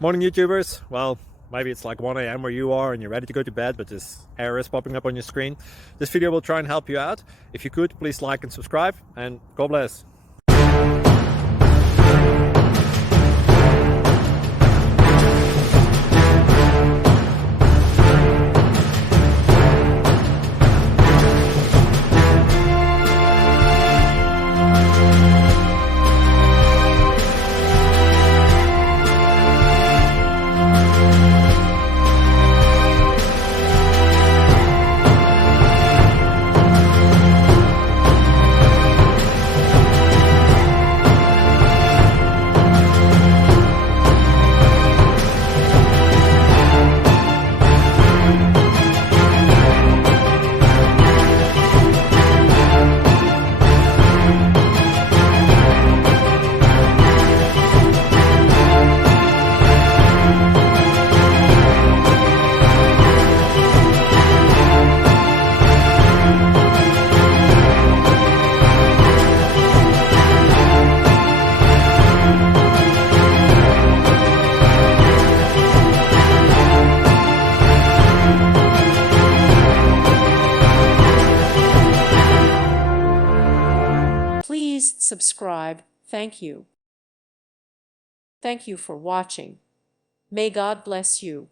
Morning YouTubers. Well, maybe it's like 1 a.m. where you are and you're ready to go to bed, but this error is popping up on your screen. This video will try and help you out. If you could, please like and subscribe, and God bless. Please subscribe. Thank you. Thank you for watching. May God bless you.